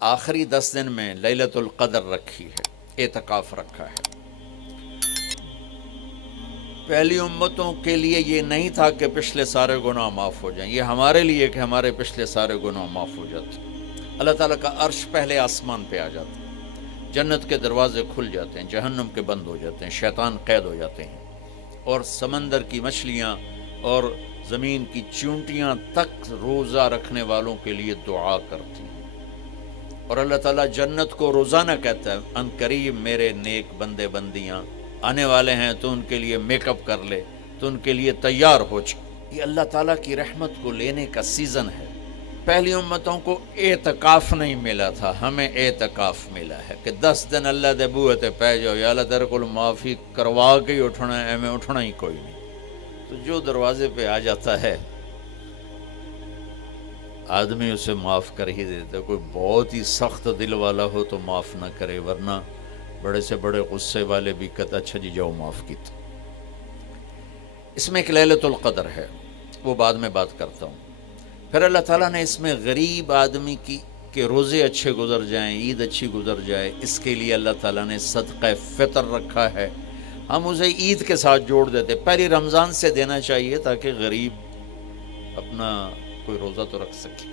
آخری 10 دن میں لیلۃ القدر رکھی ہے، اعتکاف رکھا ہے۔ پہلی امتوں کے لیے یہ نہیں تھا کہ پچھلے سارے گناہ معاف ہو جائیں، یہ ہمارے لیے کہ ہمارے پچھلے سارے گناہ معاف ہو جاتے۔ اللہ تعالیٰ کا عرش پہلے آسمان پہ آ جاتا ہے، جنت کے دروازے کھل جاتے ہیں، جہنم کے بند ہو جاتے ہیں، شیطان قید ہو جاتے ہیں، اور سمندر کی مچھلیاں اور زمین کی چونٹیاں تک روزہ رکھنے والوں کے لیے دعا کرتی ہیں، اور اللہ تعالیٰ جنت کو روزانہ کہتا ہے ان قریب میرے نیک بندے بندیاں آنے والے ہیں، تو ان کے لیے میک اپ کر لے، تو ان کے لیے تیار ہو جائے۔ یہ اللہ تعالیٰ کی رحمت کو لینے کا سیزن ہے۔ پہلی امتوں کو اعتکاف نہیں ملا تھا، ہمیں اعتکاف ملا ہے کہ 10 دن اللہ دے بوئے تے پہ جاؤ، یا اللہ تیرے کو معافی کروا کے ہی اٹھنا ہے، ہمیں اٹھنا ہی کوئی نہیں۔ تو جو دروازے پہ آ جاتا ہے آدمی اسے معاف کر ہی دیتا، کوئی بہت ہی سخت دل والا ہو تو معاف نہ کرے، ورنہ بڑے سے بڑے غصے والے بھی کہتا اچھا جی جاؤ معاف کیتا۔ اس میں ایک لیلۃ القدر ہے، وہ بعد میں بات کرتا ہوں۔ پھر اللہ تعالیٰ نے اس میں غریب آدمی کی کہ روزے اچھے گزر جائیں، عید اچھی گزر جائے، اس کے لیے اللہ تعالیٰ نے صدقہ فطر رکھا ہے۔ ہم اسے عید کے ساتھ جوڑ دیتے، پہلی رمضان سے دینا چاہیے تاکہ غریب اپنا کوئی روزہ تو رکھ سکے۔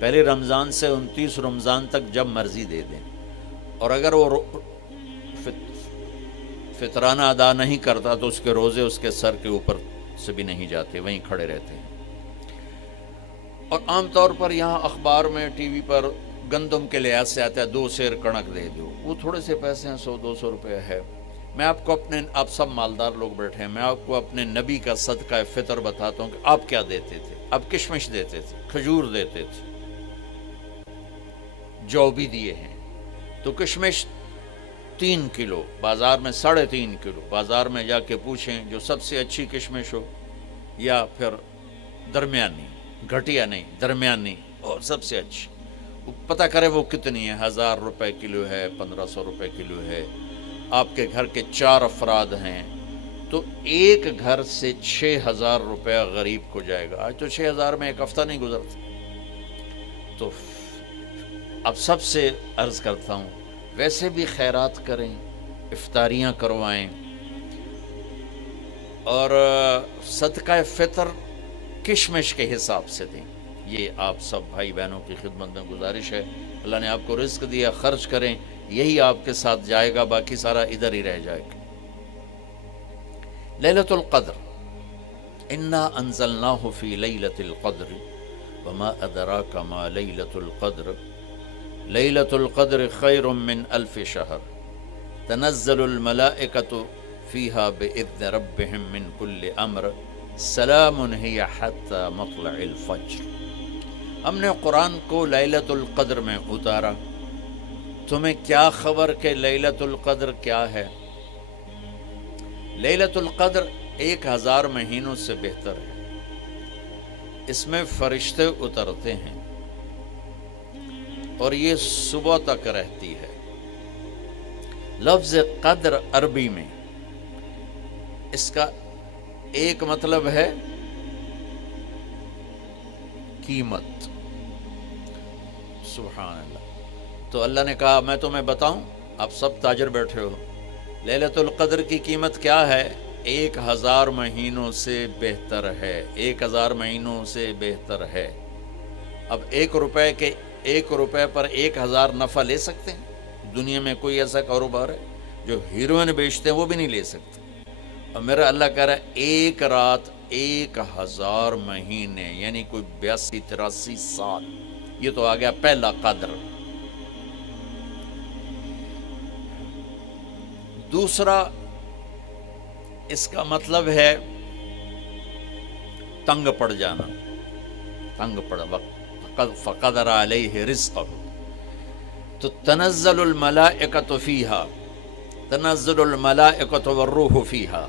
پہلی رمضان سے 29 رمضان تک جب مرضی دے دیں، اور اگر وہ فطرانہ ادا نہیں کرتا تو اس کے روزے اس کے سر کے اوپر سے بھی نہیں جاتے، وہیں کھڑے رہتے ہیں۔ اور عام طور پر یہاں اخبار میں ٹی وی پر گندم کے لحاظ سے آتا ہے 2 سیر کنک دے دو، وہ تھوڑے سے پیسے ہیں، 100-200 روپے ہے۔ میں آپ کو آپ سب مالدار لوگ بیٹھے ہیں، میں آپ کو اپنے نبی کا صدقہ فطر بتاتا ہوں کہ آپ کیا دیتے تھے۔ آپ کشمش دیتے تھے، کھجور دیتے تھے، جو بھی دیے ہیں۔ تو کشمش 3 کلو، بازار میں 3.5 کلو، بازار میں جا کے پوچھیں جو سب سے اچھی کشمش ہو، یا پھر درمیانی، گھٹیا نہیں درمیانی اور سب سے اچھی، وہ پتہ کرے وہ کتنی ہے، 1000 روپے کلو ہے، 1500 روپے کلو ہے۔ آپ کے گھر کے 4 افراد ہیں تو ایک گھر سے 6000 روپے غریب کو جائے گا۔ آج تو 6000 میں ایک ہفتہ نہیں گزرتا۔ تو اب سب سے عرض کرتا ہوں ویسے بھی خیرات کریں، افطاریاں کروائیں، اور صدقہ فطر کشمش کے حساب سے دیں۔ یہ آپ سب بھائی بہنوں کی خدمت میں گزارش ہے۔ اللہ نے آپ کو رزق دیا، خرچ کریں، یہی آپ کے ساتھ جائے گا، باقی سارا ادھر ہی رہ جائے گا۔ لیلۃ القدر، انا انزلناہ فی لیلۃ القدر وما ادراک ما لیلۃ القدر لیلۃ القدر خیر من 1000 شہر تنزل الملائکۃ فیہا باذن ربہم من کل امر سلام ہی حتی مطلع الفجر۔ ہم نے قرآن کو لیلۃ القدر میں اتارا، تمہیں کیا خبر کہ لیلۃ القدر کیا ہے؟ لیلۃ القدر 1000 مہینوں سے بہتر ہے۔ اس میں فرشتے اترتے ہیں اور یہ صبح تک رہتی ہے۔ لفظ قدر عربی میں اس کا ایک مطلب ہے قیمت۔ سبحان اللہ۔ تو اللہ نے کہا میں تمہیں بتاؤں، آپ سب تاجر بیٹھے ہو، لیلۃ القدر کی قیمت کیا ہے؟ 1000 مہینوں سے بہتر ہے، 1000 مہینوں سے بہتر ہے۔ اب 1 روپے پر 1000 نفع لے سکتے ہیں؟ دنیا میں کوئی ایسا کاروبار ہے؟ جو ہیروئن بیچتے ہیں وہ بھی نہیں لے سکتے۔ اور میرا اللہ کہہ رہا ہے 1 رات 1000 مہینے، یعنی کوئی 82-83 سال۔ یہ تو آ گیا پہلا قدر۔ دوسرا اس کا مطلب ہے تنگ پڑ جانا، تنگ پڑ وقت فقدر علیہ رزقہ۔ تو تنزل الملائکۃ فیہا، تنزل الملائکۃ والروح فیہا،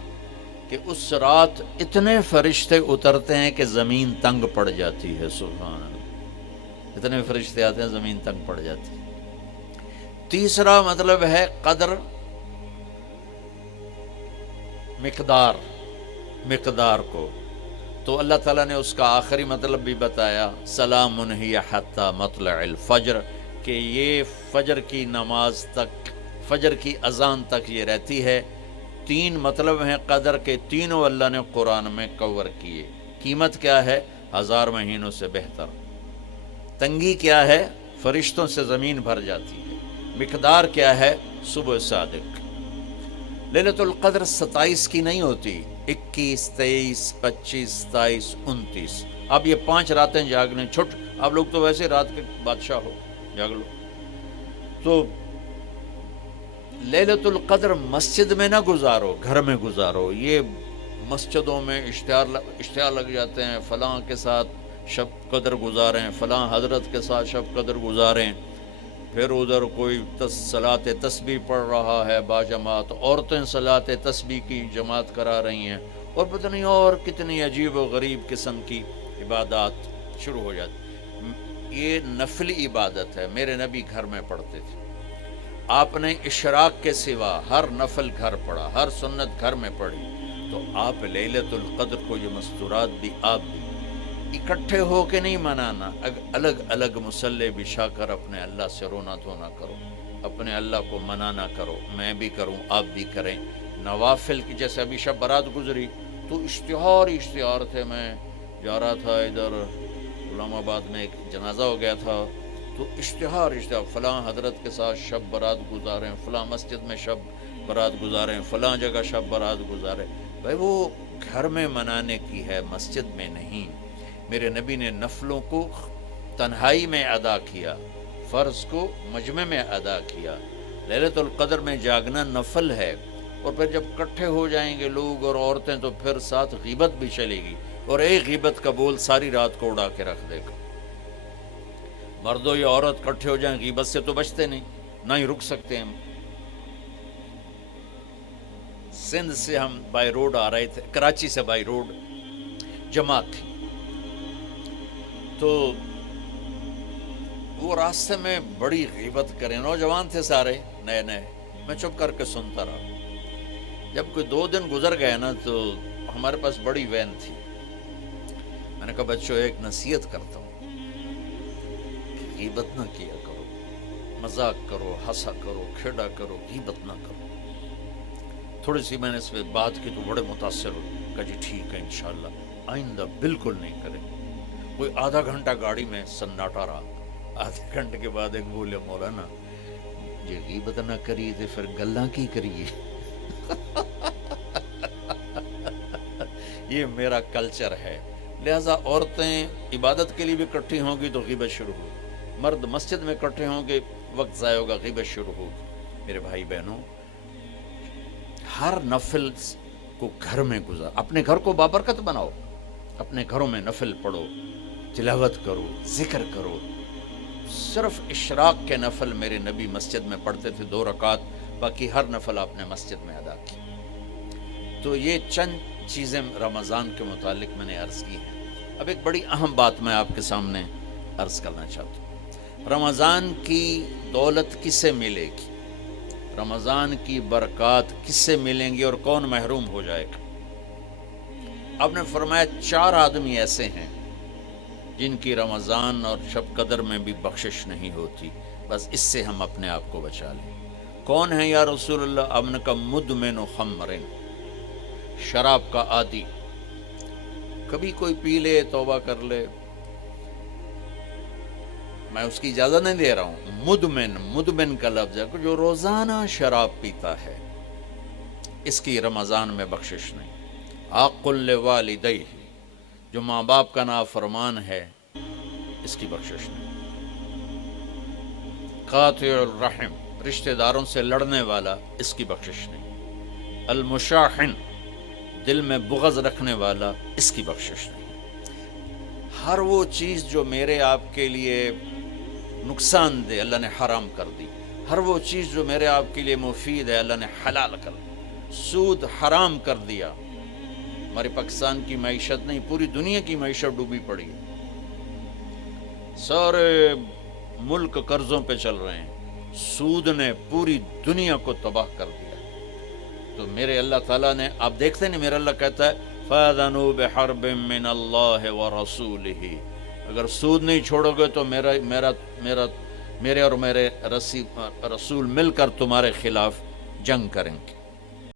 کہ اس رات اتنے فرشتے اترتے ہیں کہ زمین تنگ پڑ جاتی ہے۔ سبحان اللہ، اتنے فرشتے آتے ہیں زمین تنگ پڑ جاتی ہے۔ تیسرا مطلب ہے قدر، مقدار کو، تو اللہ تعالیٰ نے اس کا آخری مطلب بھی بتایا، سلام ہی حتی مطلع الفجر، کہ یہ فجر کی نماز تک، فجر کی اذان تک یہ رہتی ہے۔ 3 مطلب ہیں قدر کے، تینوں اللہ نے قرآن میں کور کیے۔ قیمت کیا ہے؟ 1000 مہینوں سے بہتر۔ تنگی کیا ہے؟ فرشتوں سے زمین بھر جاتی ہے۔ مقدار کیا ہے؟ صبح صادق۔ لیلۃ القدر 27 کی نہیں ہوتی، 21، 23، 25، 27، 29۔ اب یہ 5 راتیں جاگنے چھٹ، آپ لوگ تو ویسے رات کے بادشاہ ہو، جاگ لو۔ تو لیلۃ القدر مسجد میں نہ گزارو، گھر میں گزارو۔ یہ مسجدوں میں اشتہار لگ جاتے ہیں، فلاں کے ساتھ شب قدر گزاریں، فلاں حضرت کے ساتھ شب قدر گزاریں، پھر ادھر کوئی صلاۃ تسبیح پڑھ رہا ہے باجماعت، عورتیں صلاۃ تسبیح کی جماعت کرا رہی ہیں، اور پتہ نہیں اور کتنی عجیب و غریب قسم کی عبادات شروع ہو جاتی۔ یہ نفلی عبادت ہے، میرے نبی گھر میں پڑھتے تھے۔ آپ نے اشراق کے سوا ہر نفل گھر پڑھا، ہر سنت گھر میں پڑھی، تو آپ لیلۃ القدر کو یہ مستورات بھی آپ بھی اکٹھے ہو کے نہیں منانا، الگ الگ مصلی بچھا کر اپنے اللہ سے رونا دھونا کرو، اپنے اللہ کو منانا کرو، میں بھی کروں آپ بھی کریں۔ نوافل کی جیسے ابھی شب برات گزری تو اشتہار تھے، میں جا رہا تھا ادھر غلام آباد میں، ایک جنازہ ہو گیا تھا، تو اشتہار فلاں حضرت کے ساتھ شب برات گزاریں، فلاں مسجد میں شب برات گزاریں، فلاں جگہ شب برات گزاریں۔ بھائی وہ گھر میں منانے کی ہے، مسجد میں نہیں۔ میرے نبی نے نفلوں کو تنہائی میں ادا کیا، فرض کو مجمع میں ادا کیا۔ لیلۃ القدر میں جاگنا نفل ہے، اور پھر جب کٹھے ہو جائیں گے لوگ اور عورتیں تو پھر ساتھ غیبت بھی چلے گی، اور ایک غیبت کا بول ساری رات کو اڑا کے رکھ دے گا۔ مردوں یا عورت کٹھے ہو جائیں، غیبت سے تو بچتے نہیں، نہ ہی رک سکتے ہم۔ سندھ سے ہم بائی روڈ آ رہے تھے، کراچی سے بائی روڈ جماعت تھی، تو وہ راستے میں بڑی غیبت کریں، نوجوان تھے سارے نئے نئے، میں چپ کر کے سنتا رہا۔ جب کوئی 2 دن گزر گئے نا، تو ہمارے پاس بڑی وین تھی، میں نے کہا بچوں ایک نصیحت کرتا ہوں کہ غیبت نہ کیا کرو، مذاق کرو، ہنسا کرو، کھیڑا کرو، غیبت نہ کرو۔ تھوڑی سی میں نے اس پہ بات کی تو بڑے متاثر ہوئے، کہا جی ٹھیک ہے انشاءاللہ آئندہ بالکل نہیں کریں۔ کوئی آدھا گھنٹہ گاڑی میں سناٹا رہا، آدھے گھنٹے کے بعد ایک بولے مولانا یہ غیبت نہ کری تھے پھر گلاں کی کریے۔ یہ میرا کلچر ہے، لہٰذا عورتیں عبادت کے لیے بھی اکٹھی ہوں گی تو غیبت شروع ہوگی، مرد مسجد میں اکٹھے ہوں گے وقت ضائع ہوگا، غیبت شروع ہوگی۔ میرے بھائی بہنوں، ہر نفل کو گھر میں گزار، اپنے گھر کو بابرکت بناؤ، اپنے گھروں میں نفل پڑھو، تلاوت کرو، ذکر کرو۔ صرف اشراق کے نفل میرے نبی مسجد میں پڑھتے تھے 2 رکعت، باقی ہر نفل آپ نے مسجد میں ادا کی۔ تو یہ چند چیزیں رمضان کے متعلق میں نے عرض کی ہیں۔ اب ایک بڑی اہم بات میں آپ کے سامنے عرض کرنا چاہتا ہوں۔ رمضان کی دولت کس سے ملے گی؟ رمضان کی برکات کس سے ملیں گی اور کون محروم ہو جائے گا؟ آپ نے فرمایا 4 آدمی ایسے ہیں جن کی رمضان اور شب قدر میں بھی بخشش نہیں ہوتی، بس اس سے ہم اپنے آپ کو بچا لیں۔ کون ہے یا رسول اللہ؟ آپ نے کہا مدمن خمرن، شراب کا عادی، کبھی کوئی پی لے توبہ کر لے، میں اس کی اجازت نہیں دے رہا ہوں۔ مدمن کا لفظ ہے جو روزانہ شراب پیتا ہے، اس کی رمضان میں بخشش نہیں۔ عاق لوالدیہ، جو ماں باپ کا نافرمان ہے، اس کی بخشش نہیں۔ قاطع الرحم، رشتہ داروں سے لڑنے والا، اس کی بخشش نہیں۔ المشاحن، دل میں بغض رکھنے والا، اس کی بخشش نہیں۔ ہر وہ چیز جو میرے آپ کے لیے نقصان دہ اللہ نے حرام کر دی، ہر وہ چیز جو میرے آپ کے لیے مفید ہے اللہ نے حلال کر دی۔ سود حرام کر دیا۔ ہمارے پاکستان کی معیشت نہیں، پوری دنیا کی معیشت ڈوبی پڑی ہے، سارے ملک قرضوں پہ چل رہے ہیں، سود نے پوری دنیا کو تباہ کر دیا۔ تو میرے اللہ تعالیٰ نے، آپ دیکھتے نہیں، میرا اللہ کہتا ہے فَأَذَنُوا بِحَرْبٍ مِّنَ اللَّهِ وَرَسُولِهِ، اگر سود نہیں چھوڑو گے تو میرے اور میرے رسول مل کر تمہارے خلاف جنگ کریں گے۔